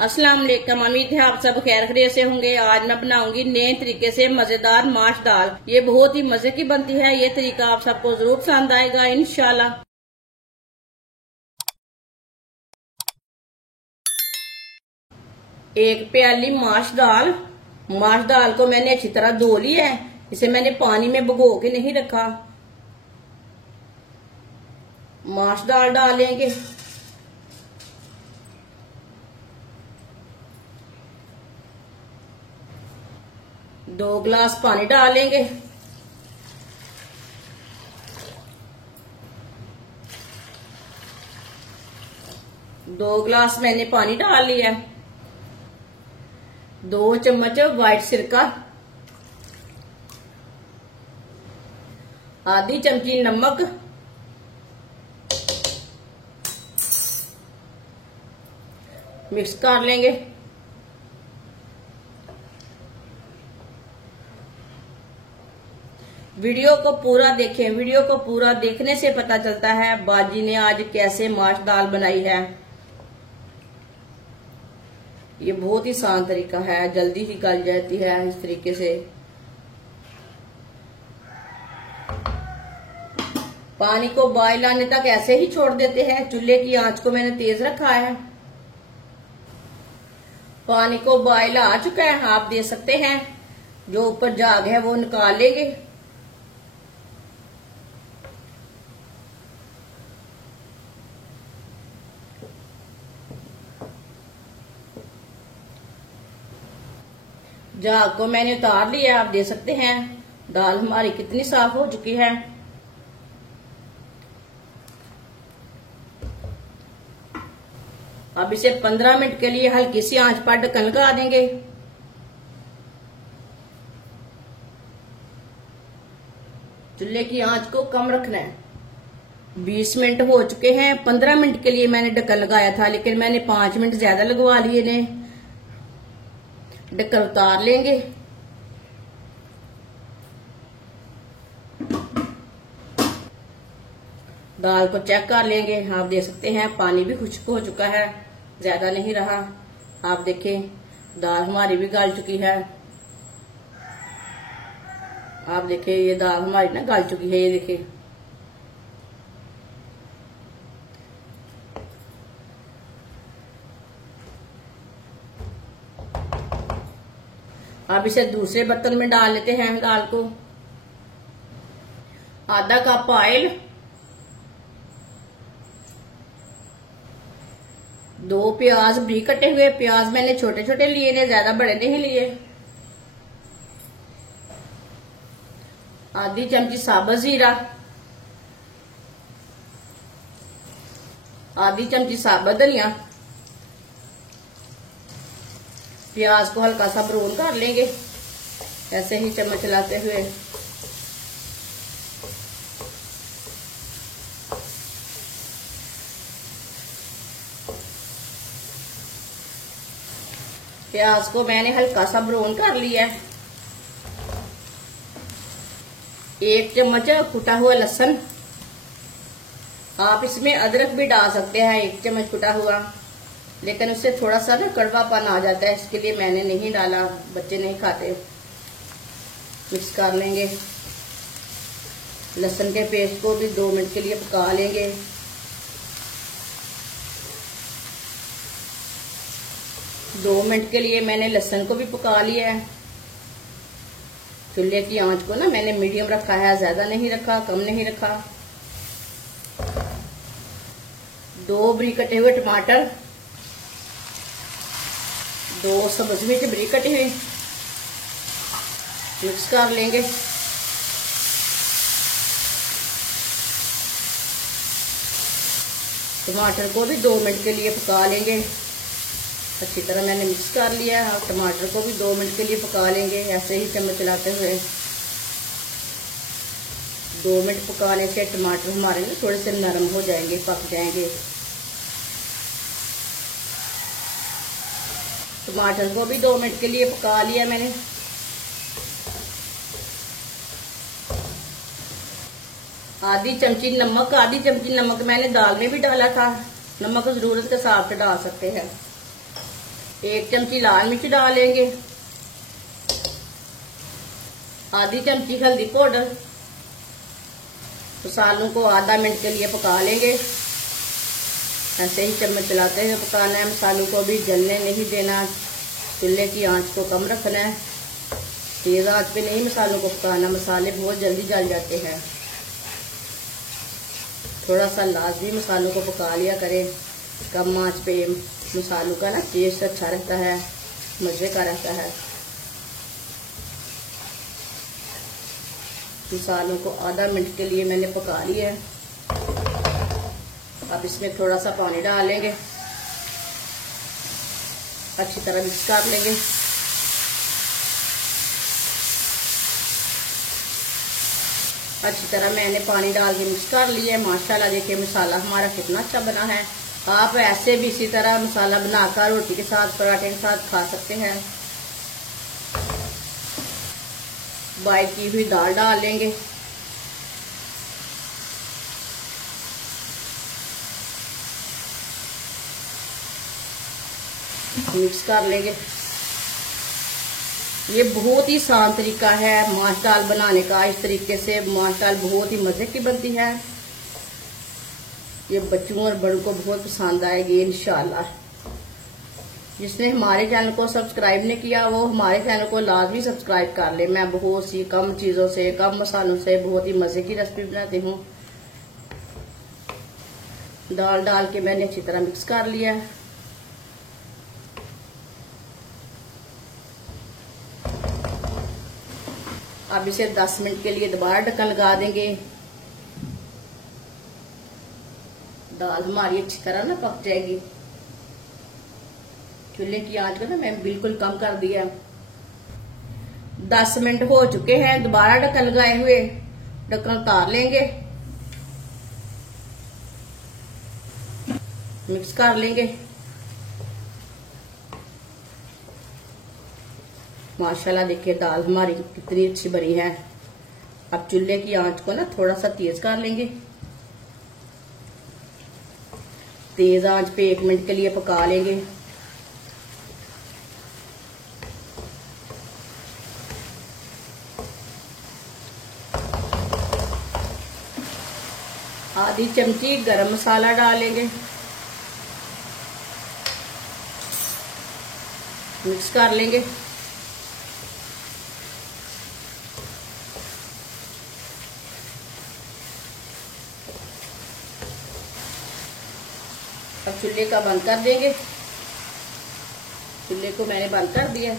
अस्सलाम वालेकुम। उम्मीद है आप सब खैर खैरियत से होंगे। आज मैं बनाऊंगी नए तरीके से मजेदार माश दाल। ये बहुत ही मजे की बनती है। ये तरीका आप सबको जरूर पसंद आएगा इंशाल्लाह। एक प्याली माश दाल को मैंने अच्छी तरह धो लिया है। इसे मैंने पानी में भिगो के नहीं रखा। माश दाल डालेंगे, दो गिलास पानी डालेंगे, दो गिलास मैंने पानी डाल लिया। 2 चम्मच व्हाइट सिरका, आधी चमची नमक, मिक्स कर लेंगे। वीडियो को पूरा देखें। वीडियो को पूरा देखने से पता चलता है बाजी ने आज कैसे माश दाल बनाई है। ये बहुत ही आसान तरीका है, जल्दी ही गल जाती है इस तरीके से। पानी को बॉयल आने तक ऐसे ही छोड़ देते हैं। चूल्हे की आंच को मैंने तेज रखा है। पानी को बॉयल आ चुका है, आप देख सकते हैं। जो ऊपर झाग है वो निकाल लेंगे। झाग को मैंने उतार लिया, आप देख सकते हैं दाल हमारी कितनी साफ हो चुकी है। अब इसे 15 मिनट के लिए हल्की सी आंच पर ढक्कन लगा देंगे। चूल्हे की आंच को कम रखना है। 20 मिनट हो चुके हैं। 15 मिनट के लिए मैंने ढक्कन लगाया था, लेकिन मैंने 5 मिनट ज्यादा लगवा लिए ने। ढक्कन उतार लेंगे। दाल को चेक कर लेंगे। आप देख सकते हैं पानी भी खुश्क हो चुका है, ज्यादा नहीं रहा। आप देखें दाल हमारी भी गल चुकी है। आप देखें ये दाल हमारी ना गल चुकी है। ये देखें, अब इसे दूसरे बर्तन में डाल लेते हैं दाल को। आधा कप ऑयल, 2 प्याज भी कटे हुए। प्याज मैंने छोटे छोटे लिए ने, ज्यादा बड़े नहीं लिए। आधी चमची साबुत जीरा, आधी चमची साबुत धनिया। प्याज को हल्का सा ब्राउन कर लेंगे, ऐसे ही चम्मच चलाते हुए। प्याज को मैंने हल्का सा ब्राउन कर लिया है। 1 चम्मच कुटा हुआ लहसुन। आप इसमें अदरक भी डाल सकते हैं, 1 चम्मच कुटा हुआ, लेकिन उससे थोड़ा सा ना कड़वापन आ जाता है, इसके लिए मैंने नहीं डाला, बच्चे नहीं खाते। मिक्स कर लेंगे। लहसुन के पेस्ट को भी 2 मिनट के लिए पका लेंगे। दो मिनट के लिए मैंने लहसुन को भी पका लिया है। चूल्हे की आंच को ना मैंने मीडियम रखा है, ज्यादा नहीं रखा, कम नहीं रखा। 2 बारीक कटे हुए टमाटर, 2 सब्ज मिर्च बारीक कटे हुए, मिक्स कर लेंगे। टमाटर को भी 2 मिनट के लिए पका लेंगे। अच्छी तरह मैंने मिक्स कर लिया है। टमाटर को भी 2 मिनट के लिए पका लेंगे, ऐसे ही चम्मच चलाते हुए। 2 मिनट पकाने से टमाटर हमारे ना थोड़े से नरम हो जाएंगे, पक जाएंगे। टमाटर को भी 2 मिनट के लिए पका लिया मैंने। आधी चमची नमक मैंने दाल में भी डाला था। नमक जरूरत के हिसाब से डाल सकते हैं। 1 चमची लाल मिर्च डालेंगे, आधी चमची हल्दी पाउडर। मसालों को आधा मिनट के लिए पका लेंगे। ऐसे ही चम्मच चलाते हुए पकाना है। मसालों को भी जलने नहीं देना, चूल्हे की आंच को कम रखना है। तेज आंच पे नहीं मसालों को पकाना, मसाले बहुत जल्दी जल जाते हैं। थोड़ा सा लाजमी मसालों को पका लिया करें। कम आंच पे मसालों का ना टेस्ट अच्छा रहता है, मजे का रहता है। मसालों को आधा मिनट के लिए मैंने पका लिया है। अब इसमें थोड़ा सा पानी डाल लेंगे, अच्छी तरह मिक्स कर लेंगे। अच्छी तरह मैंने पानी डाल के मिक्स कर लिया है। माशाल्लाह देखिए मसाला हमारा कितना अच्छा बना है। आप ऐसे भी इसी तरह मसाला बनाकर रोटी के साथ, पराठे के साथ खा सकते हैं। बॉयल की हुई दाल डाल लेंगे, मिक्स कर लेंगे। ये बहुत ही आसान तरीका है माश दाल बनाने का। इस तरीके से माश दाल बहुत ही मजे की बनती है। ये बच्चों और बड़ों को बहुत पसंद आएगी इंशाल्लाह। जिसने हमारे चैनल को सब्सक्राइब नहीं किया वो हमारे चैनल को लाजमी सब्सक्राइब कर ले। मैं बहुत सी कम चीजों से, कम मसालों से बहुत ही मजे की रेसिपी बनाती हूँ। दाल डाल के मैंने अच्छी तरह मिक्स कर लिया है। अब इसे 10 मिनट के लिए दोबारा ढक्कन लगा देंगे। दाल हमारी अच्छी तरह ना पक जाएगी। चूल्हे की आंच को ना मैं बिल्कुल कम कर दिया। 10 मिनट हो चुके हैं। दोबारा ढक्कन लगाए हुए ढक्कन उतार लेंगे, मिक्स कर लेंगे। माशाल्लाह देखिए दाल हमारी कितनी अच्छी बनी है। अब चूल्हे की आंच को ना थोड़ा सा तेज कर लेंगे। तेज आंच पे 1 मिनट के लिए पका लेंगे। आधी चमची गरम मसाला डालेंगे, मिक्स कर लेंगे। अब चूल्हे का बंद कर देंगे। चूल्हे को मैंने बंद कर दिया।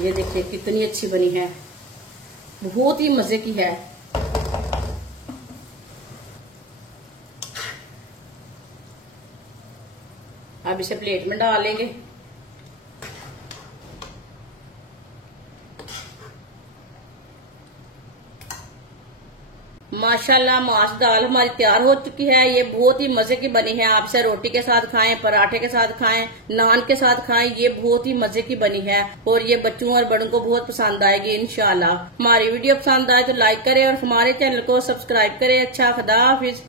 ये देखिए कितनी अच्छी बनी है, बहुत ही मजे की है। अब इसे प्लेट में डाल लेंगे। माशाल्लाह माश दाल हमारी तैयार हो चुकी है। ये बहुत ही मजे की बनी है। आप इसे रोटी के साथ खाएं, पराठे के साथ खाएं, नान के साथ खाएं। ये बहुत ही मजे की बनी है और ये बच्चों और बड़ों को बहुत पसंद आएगी इंशाल्लाह। हमारी वीडियो पसंद आए तो लाइक करें और हमारे चैनल को सब्सक्राइब करें। अच्छा, खुदा हाफिज।